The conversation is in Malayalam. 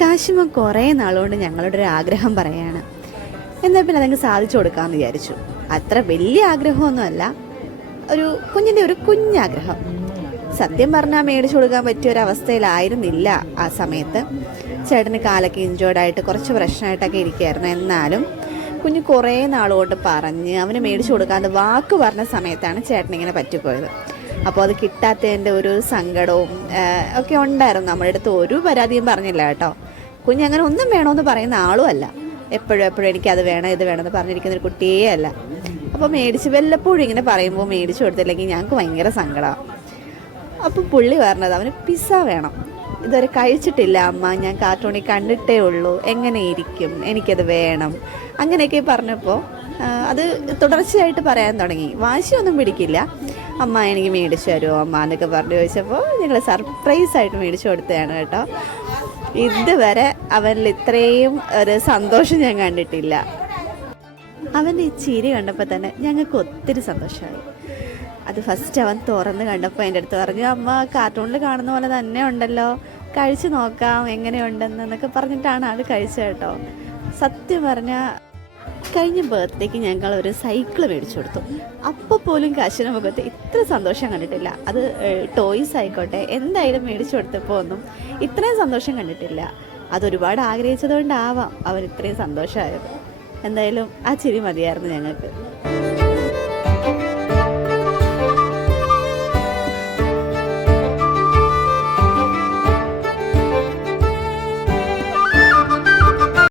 കാശിമ കുറേ നാളുകൊണ്ട് ഞങ്ങളുടെ ഒരു ആഗ്രഹം പറയാണ്. എന്നാൽ പിന്നെ അതങ്ങ് സാധിച്ചു കൊടുക്കാമെന്ന് വിചാരിച്ചു. അത്ര വലിയ ആഗ്രഹമൊന്നുമല്ല, കുഞ്ഞിൻ്റെ ഒരു കുഞ്ഞാഗ്രഹം. സത്യം പറഞ്ഞാൽ മേടിച്ചു കൊടുക്കാൻ പറ്റിയ ഒരവസ്ഥയിലായിരുന്നില്ല ആ സമയത്ത്. ചേട്ടന് കാലൊക്കെ ഇഞ്ചോർഡായിട്ട് കുറച്ച് പ്രശ്നമായിട്ടൊക്കെ ഇരിക്കുകയായിരുന്നു. എന്നാലും കുഞ്ഞ് കുറേ നാളുകൊണ്ട് പറഞ്ഞ് അവന് മേടിച്ചു കൊടുക്കാതെ വാക്ക് പറഞ്ഞ സമയത്താണ് ചേട്ടനിങ്ങനെ പറ്റിപ്പോയത്. അപ്പോൾ അത് കിട്ടാത്തതിൻ്റെ ഒരു സങ്കടവും ഒക്കെ ഉണ്ടായിരുന്നു. നമ്മുടെ അടുത്ത് ഒരു പരാതിയും പറഞ്ഞില്ല കേട്ടോ. കുഞ്ഞങ്ങനെ ഒന്നും വേണമെന്ന് പറയുന്ന ആളും അല്ല. എപ്പോഴും എനിക്കത് വേണം ഇത് വേണമെന്ന് പറഞ്ഞിരിക്കുന്നൊരു കുട്ടിയേ അല്ല. അപ്പോൾ വല്ലപ്പോഴും ഇങ്ങനെ പറയുമ്പോൾ മേടിച്ചു കൊടുത്തില്ലെങ്കിൽ ഞങ്ങൾക്ക് ഭയങ്കര സങ്കടമാണ്. അപ്പോൾ പുള്ളി പറഞ്ഞത് അവന് പിസ്സ വേണം. ഇതുവരെ കഴിച്ചിട്ടില്ല അമ്മ, ഞാൻ കാർട്ടൂണിൽ കണ്ടിട്ടേ ഉള്ളൂ, എങ്ങനെ ഇരിക്കും, എനിക്കത് വേണം, അങ്ങനെയൊക്കെ പറഞ്ഞപ്പോൾ അത് തുടർച്ചയായിട്ട് പറയാൻ തുടങ്ങി. വാശിയൊന്നും പിടിക്കില്ല. അമ്മ എനിക്ക് മേടിച്ചു തരുമോ അമ്മ എന്നൊക്കെ പറഞ്ഞു ചോദിച്ചപ്പോൾ ഞങ്ങൾ സർപ്രൈസായിട്ട് മേടിച്ചു കൊടുത്തതാണ് കേട്ടോ. ഇതുവരെ അവനിൽ ഇത്രയും ഒരു സന്തോഷം ഞാൻ കണ്ടിട്ടില്ല. അവൻ്റെ ഈ ചിരി കണ്ടപ്പോൾ തന്നെ ഞങ്ങൾക്ക് ഒത്തിരി സന്തോഷമായി. അത് ഫസ്റ്റ് അവൻ തുറന്ന് കണ്ടപ്പോൾ എൻ്റെ അടുത്ത് പറഞ്ഞു, അമ്മ കാർട്ടൂണിൽ കാണുന്ന പോലെ തന്നെ ഉണ്ടല്ലോ, കഴിച്ച് നോക്കാം എങ്ങനെയുണ്ടെന്നൊക്കെ പറഞ്ഞിട്ടാണ് അത് കഴിച്ചത് കേട്ടോ. സത്യം പറഞ്ഞാൽ കഴിഞ്ഞ ബർത്ത്ഡേക്ക് ഞങ്ങൾ ഒരു സൈക്കിൾ മേടിച്ചു കൊടുത്തു. അപ്പോൾ പോലും കാശിൻ്റെ മുഖത്ത് ഇത്ര സന്തോഷം കണ്ടിട്ടില്ല. അത് ടോയ്സ് ആയിക്കോട്ടെ, എന്തായാലും മേടിച്ചു കൊടുത്തപ്പോൾ ഒന്നും ഇത്രയും സന്തോഷം കണ്ടിട്ടില്ല. അതൊരുപാട് ആഗ്രഹിച്ചതുകൊണ്ടാവാം അവൻ ഇത്രയും സന്തോഷമായത്. എന്തായാലും ആ ചിരി മതിയായിരുന്നു ഞങ്ങൾക്ക്.